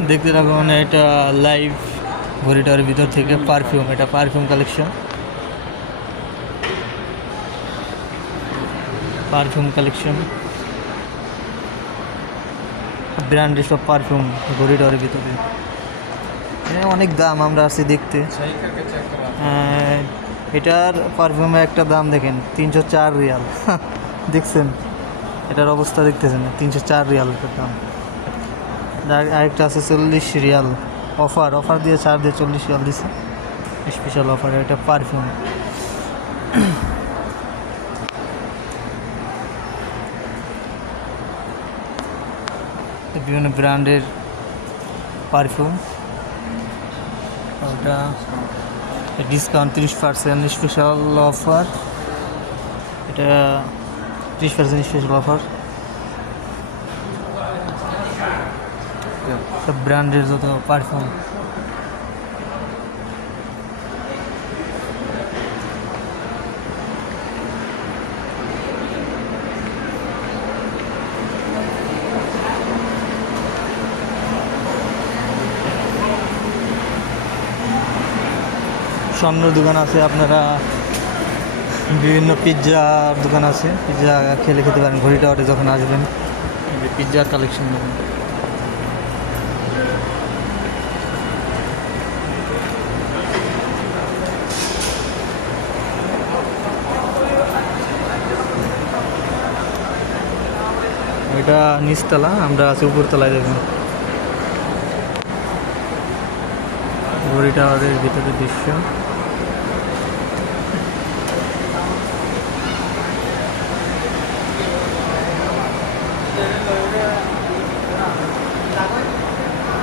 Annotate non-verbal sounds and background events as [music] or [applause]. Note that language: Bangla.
দেখতে থাকুন এটা লাইভ ঘড়িটার ভিতর থেকে পারফিউম এটা পারফিউম কালেকশন পারফিউম কালেকশন ব্র্যান্ডের সব পারফিউম ঘড়িটার ভিতরে। অনেক দাম আমরা আসছি দেখতে। আহ, এটার পারফিউমের একটা দাম দেখেন তিনশো চার রিয়াল। [laughs] দেখছেন? এটার অবস্থা দেখতেছেন তিনশো চার রিয়াল এটার দাম। আরেকটা আছে চল্লিশ রিয়াল অফার। অফার দিয়ে চার দিয়ে চল্লিশ রিয়াল দিছে। স্পেশাল অফার এটা পারফিউম বিভিন্ন ব্র্যান্ডের পারফিউম ওটা ডিসকাউন্ট তিরিশ পার্সেন্ট স্পেশাল অফার এটা ত্রিশ পার্সেন্ট স্পেশাল অফার সব ব্র্যান্ডের যত পারফিউম স্বর্ণর দোকান আছে, আপনারা বিভিন্ন পিৎজার দোকান আছে। পিৎজা খেলে খেতে পারেন ঘড়ি টাওয়ারে যখন আসবেন। পিৎজার কালেকশন দেখুন এটা নিচতলা আমরা আছি উপরতলায় দেখুন। ঘড়ি টাওয়ারের ভিতরের দৃশ্য।